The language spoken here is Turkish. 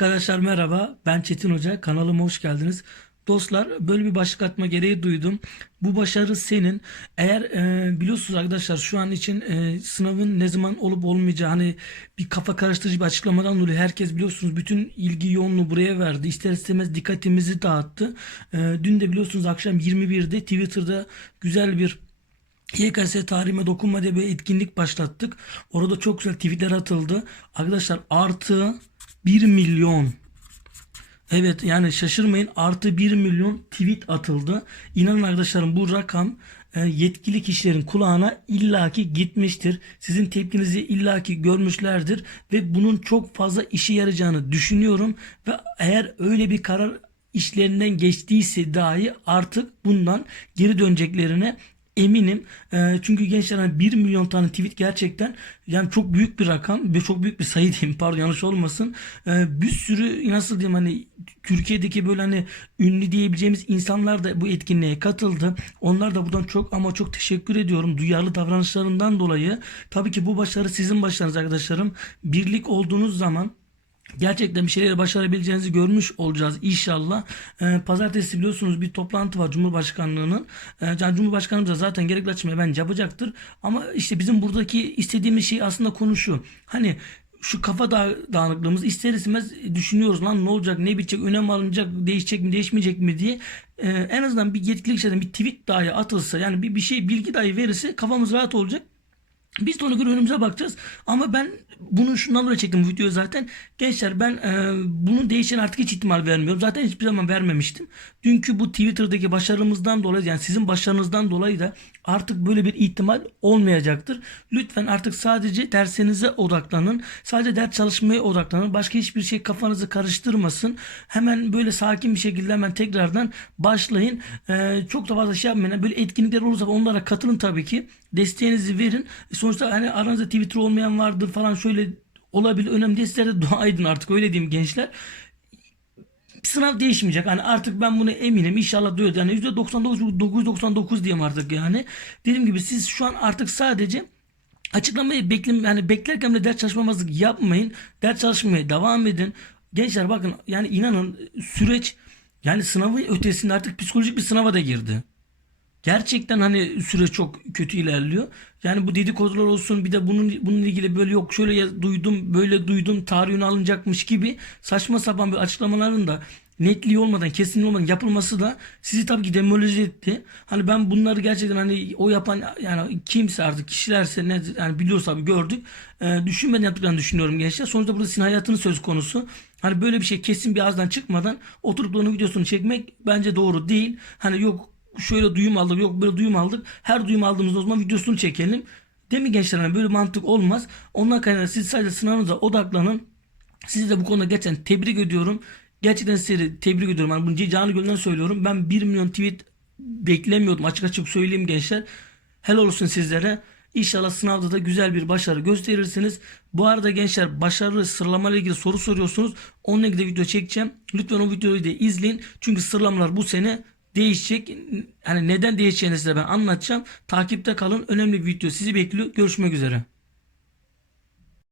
Arkadaşlar merhaba. Ben Çetin Hoca. Kanalıma hoş geldiniz. Dostlar böyle bir başlık atma gereği duydum. Bu başarı senin. Eğer e, biliyorsunuz arkadaşlar şu an için e, sınavın ne zaman olup olmayacağı hani bir kafa karıştırıcı bir açıklamadan dolayı herkes biliyorsunuz bütün ilgi yoğunluğu buraya verdi. İster istemez dikkatimizi dağıttı. E, dün de biliyorsunuz akşam 21'de Twitter'da güzel bir YKS tarihime dokunma diye bir etkinlik başlattık. Orada çok güzel tweetler atıldı. Arkadaşlar artı 1 milyon Evet yani şaşırmayın artı 1 milyon tweet atıldı. İnanın arkadaşlarım bu rakam e, yetkili kişilerin kulağına illaki gitmiştir. Sizin tepkinizi illaki görmüşlerdir ve bunun çok fazla işe yarayacağını düşünüyorum ve eğer öyle bir karar işlerinden geçtiyse dahi artık bundan geri döneceklerine eminim. E, çünkü gençler hani 1 milyon tane tweet gerçekten yani çok büyük bir rakam ve çok büyük bir sayı diyeyim pardon yanlış olmasın. E, bir sürü nasıl diyeyim hani Türkiye'deki böyle hani ünlü diyebileceğimiz insanlar da bu etkinliğe katıldı. Onlar da buradan çok ama çok teşekkür ediyorum duyarlı davranışlarından dolayı. Tabii ki bu başarı sizin başarınız arkadaşlarım. Birlik olduğunuz zaman Gerçekten bir şeyleri başarabileceğinizi görmüş olacağız inşallah. Ee, pazartesi biliyorsunuz bir toplantı var Cumhurbaşkanlığının. Ee, yani Cumhurbaşkanımız da zaten gerekli açmayı bence yapacaktır. Ama işte bizim buradaki istediğimiz şey aslında konu şu. Hani şu kafa da dağınıklığımız ister istemez düşünüyoruz lan ne olacak ne bitecek önem alınacak değişecek mi değişmeyecek mi diye Ee, en azından bir yetkili kişiden bir tweet dahi atılsa yani bir, bir şey bilgi dahi verirse kafamız rahat olacak. Biz de ona göre önümüze bakacağız. Ama ben bunu şundan dolayı çektim bu videoyu zaten. Gençler ben e, bunun değişen artık hiç ihtimal vermiyorum. Zaten hiçbir zaman vermemiştim. Dünkü bu Twitter'daki başarımızdan dolayı yani sizin başarınızdan dolayı da artık böyle bir ihtimal olmayacaktır. Lütfen artık sadece dersinize odaklanın. Sadece ders çalışmaya odaklanın. Başka hiçbir şey kafanızı karıştırmasın. Hemen böyle sakin bir şekilde hemen tekrardan başlayın. E, çok da fazla şey yapmayın. Böyle etkinlikler olursa onlara katılın tabii ki. Desteğinizi verin. Sonuçta hani aranızda Twitter olmayan vardır falan şöyle olabilir. Önemli değil. Sizler de dua edin artık öyle diyeyim gençler sınav değişmeyecek. Hani artık ben bunu eminim. İnşallah diyor. Yani %99 999 diyeyim artık yani. Dediğim gibi siz şu an artık sadece açıklamayı bekleyin. Yani beklerken de ders çalışmamazlık yapmayın. Ders çalışmaya devam edin. Gençler bakın yani inanın süreç yani sınavın ötesinde artık psikolojik bir sınava da girdi. Gerçekten hani süre çok kötü ilerliyor. Yani bu dedikodular olsun bir de bunun bununla ilgili böyle yok şöyle ya- duydum böyle duydum tarihini alınacakmış gibi saçma sapan bir açıklamaların da netliği olmadan kesinliği olmadan yapılması da sizi tabii ki demoralize etti. Hani ben bunları gerçekten hani o yapan yani kimse artık kişilerse ne yani biliyorsa abi gördük. E, düşünmeden yaptıklarını düşünüyorum gençler. Sonuçta burada sizin hayatının söz konusu. Hani böyle bir şey kesin bir ağızdan çıkmadan oturup da onun videosunu çekmek bence doğru değil. Hani yok şöyle duyum aldık yok böyle duyum aldık. Her duyum aldığımızda o zaman videosunu çekelim. Değil mi gençler? Hani böyle mantık olmaz. Ondan kaynaklı siz sadece sınavınıza odaklanın. Sizi de bu konuda geçen tebrik ediyorum. Gerçekten sizi tebrik ediyorum. Yani bunu canı gönülden söylüyorum. Ben 1 milyon tweet beklemiyordum. Açık açık söyleyeyim gençler. Helal olsun sizlere. İnşallah sınavda da güzel bir başarı gösterirsiniz. Bu arada gençler başarılı sıralama ile ilgili soru soruyorsunuz. Onunla ilgili video çekeceğim. Lütfen o videoyu da izleyin. Çünkü sıralamalar bu sene değişecek. Hani neden değişeceğini size ben anlatacağım. Takipte kalın. Önemli bir video sizi bekliyor. Görüşmek üzere.